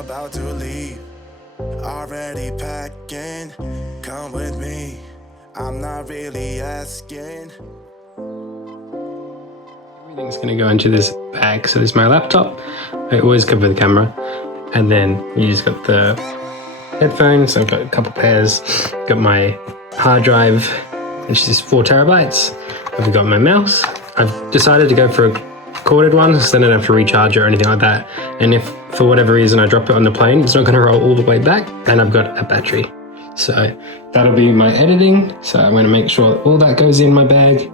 about to leave. Already packing, come with me. I'm not really asking. Everything's going to go into this bag. So there's my laptop. I always cover the camera. And then you just got the headphones. I've got a couple pairs. Got my hard drive, which is 4 terabytes. I've got my mouse. I've decided to go for a corded one, so then I don't have to recharge it or anything like that. And if for whatever reason I drop it on the plane, it's not going to roll all the way back. And I've got a battery. So that'll be my editing. So I'm going to make sure all that goes in my bag.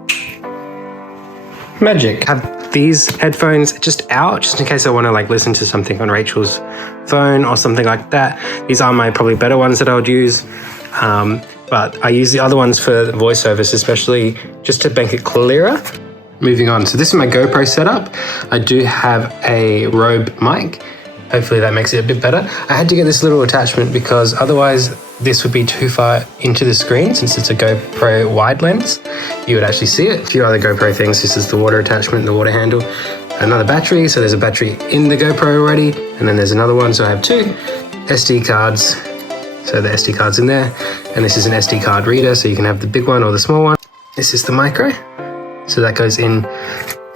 Magic. I have these headphones just out, just in case I want to like listen to something on Rachel's phone or something like that. These are my probably better ones that I would use. But I use the other ones for voiceovers, especially just to make it clearer. Moving on, so this is my GoPro setup. I do have a Robe mic. Hopefully that makes it a bit better. I had to get this little attachment because otherwise this would be too far into the screen. Since it's a GoPro wide lens, you would actually see it. A few other GoPro things. This is the water attachment, the water handle, another battery. So there's a battery in the GoPro already. And then there's another one. So I have 2 SD cards. So the SD card's in there. And this is an SD card reader. So you can have the big one or the small one. This is the micro. So that goes in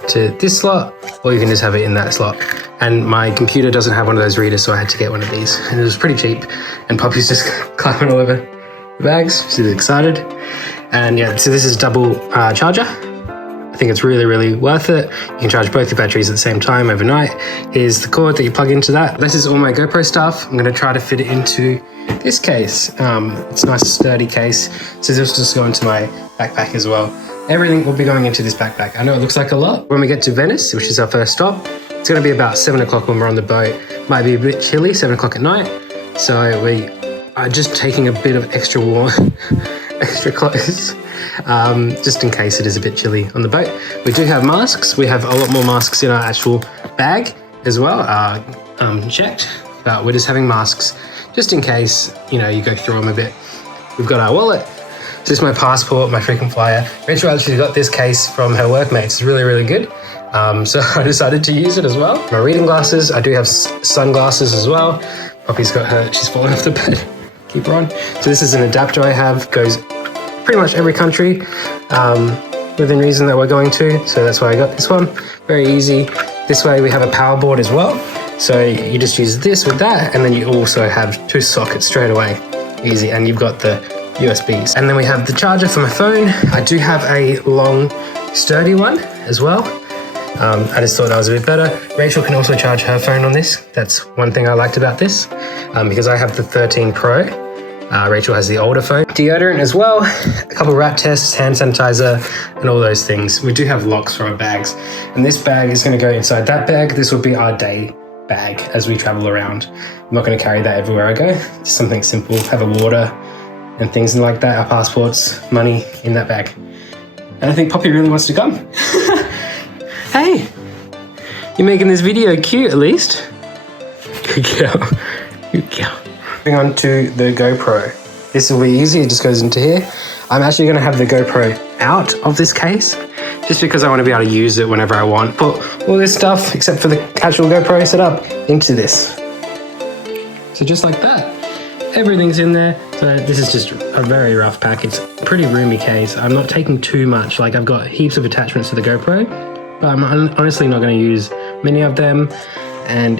to this slot, or you can just have it in that slot. And my computer doesn't have one of those readers, so I had to get one of these. And it was pretty cheap. And Poppy's just climbing all over the bags. She's excited. And yeah, so this is double charger. I think it's really, really worth it. You can charge both your batteries at the same time overnight. Here's the cord that you plug into that. This is all my GoPro stuff. I'm gonna try to fit it into this case. It's a nice sturdy case. So this will just go into my backpack as well. Everything will be going into this backpack. I know it looks like a lot. When we get to Venice, which is our first stop, it's gonna be about 7 o'clock when we're on the boat. Might be a bit chilly, 7 o'clock at night. So we are just taking a bit of extra extra clothes, just in case it is a bit chilly on the boat. We do have masks. We have a lot more masks in our actual bag as well, checked, but we're just having masks just in case, you know, you go through them a bit. We've got our wallet. This is my passport, my frequent flyer. Rachel actually got this case from her workmates. It's really, really good. So I decided to use it as well. My reading glasses, I do have sunglasses as well. Poppy's got her, she's fallen off the bed. Keep her on. So this is an adapter I have, goes pretty much every country within reason that we're going to. So that's why I got this one. Very easy. This way we have a power board as well. So you just use this with that, and then you also have 2 sockets straight away. Easy, and you've got the USBs. And then we have the charger for my phone. I do have a long, sturdy one as well. I just thought that was a bit better. Rachel can also charge her phone on this. That's one thing I liked about this, because I have the 13 Pro. Rachel has the older phone. Deodorant as well, a couple rat tests, hand sanitizer, and all those things. We do have locks for our bags. And this bag is gonna go inside that bag. This will be our day bag as we travel around. I'm not gonna carry that everywhere I go. Just something simple, have a water and things like that, our passports, money in that bag. And I think Poppy really wants to come. Hey, you're making this video cute at least. Good girl, good girl. Moving on to the GoPro. This will be easy, it just goes into here. I'm actually gonna have the GoPro out of this case, just because I wanna be able to use it whenever I want. Put all this stuff, except for the actual GoPro setup, into this. So just like that. Everything's in there. So this is just a very rough pack. It's a pretty roomy case. I'm not taking too much. Like I've got heaps of attachments to the GoPro, but I'm honestly not going to use many of them. And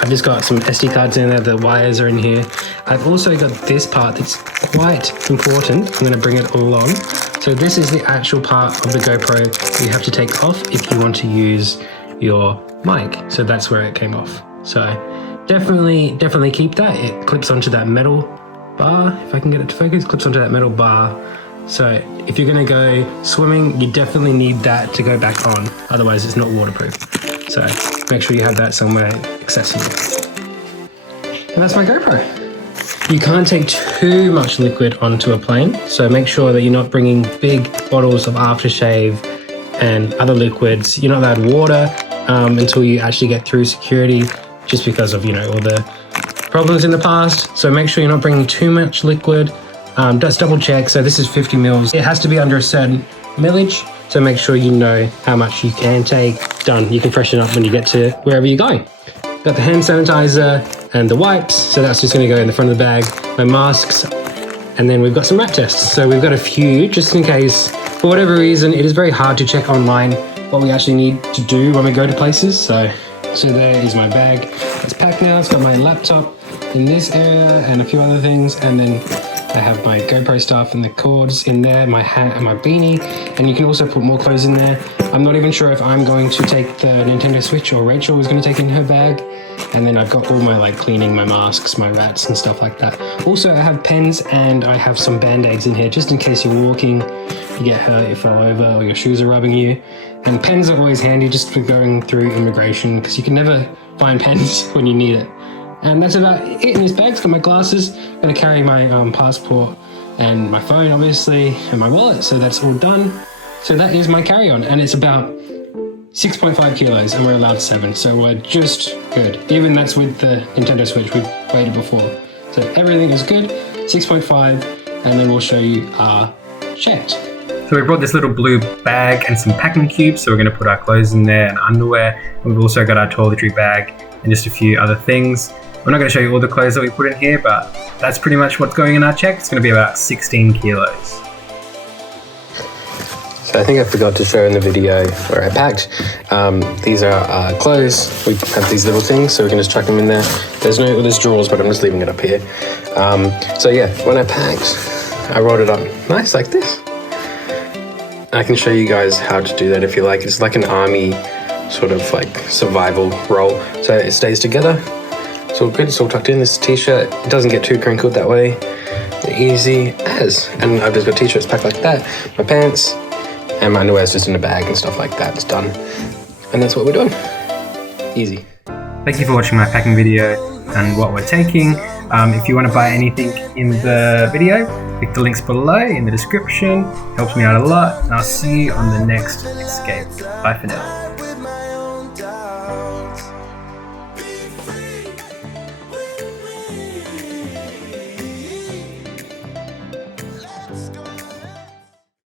I've just got some SD cards in there. The wires are in here. I've also got this part that's quite important. I'm going to bring it along. So this is the actual part of the GoPro that you have to take off if you want to use your mic. So that's where it came off. So definitely keep that. It clips onto that metal bar. If I can get it to focus, clips onto that metal bar. So if you're gonna go swimming, you definitely need that to go back on. Otherwise it's not waterproof. So make sure you have that somewhere accessible. And that's my GoPro. You can't take too much liquid onto a plane. So make sure that you're not bringing big bottles of aftershave and other liquids. You're not allowed water until you actually get through security, just because of, you know, all the problems in the past. So make sure you're not bringing too much liquid. Just double check. So this is 50 mils. It has to be under a certain millage. So make sure you know how much you can take. Done. You can freshen up when you get to wherever you're going. Got the hand sanitizer and the wipes. So that's just going to go in the front of the bag. My masks, and then we've got some rat tests. So we've got a few just in case, for whatever reason, it is very hard to check online what we actually need to do when we go to places. So there is my bag. It's packed now. It's got my laptop in this area and a few other things, and then I have my GoPro stuff and the cords in there, my hat and my beanie, and you can also put more clothes in there. I'm not even sure if I'm going to take the Nintendo Switch or Rachel was going to take in her bag. And then I've got all my like cleaning, my masks, my rats and stuff like that. Also I have pens and I have some band-aids in here just in case you're walking, you get hurt, you fall over, or your shoes are rubbing you. And pens are always handy just for going through immigration because you can never find pens when you need it. And that's about it in this bag. It's got my glasses. I'm going to carry my passport and my phone, obviously, and my wallet. So that's all done. So that is my carry-on, and it's about 6.5 kilos, and we're allowed 7. So we're just good. Even that's with the Nintendo Switch. We've weighed it before. So everything is good. 6.5, and then we'll show you our checked. So we brought this little blue bag and some packing cubes. So we're going to put our clothes in there and underwear. We've also got our toiletry bag and just a few other things. I'm not going to show you all the clothes that we put in here, but that's pretty much what's going in our check. It's going to be about 16 kilos. So I think I forgot to show in the video where I packed. These are our clothes. We have these little things, so we can just chuck them in there. There's drawers, but I'm just leaving it up here. So yeah, when I packed, I rolled it up nice like this. I can show you guys how to do that if you like. It's like an army sort of like survival roll. So it stays together. It's all good, it's all tucked in. This t-shirt, it doesn't get too crinkled that way. Easy as. And I've just got t-shirts packed like that. My pants and my underwear is just in a bag and stuff like that. It's done. And that's what we're doing. Easy. Thank you for watching my packing video and what we're taking. If you want to buy anything in the video, click the links below in the description. Helps me out a lot. And I'll see you on the next escape. Bye for now.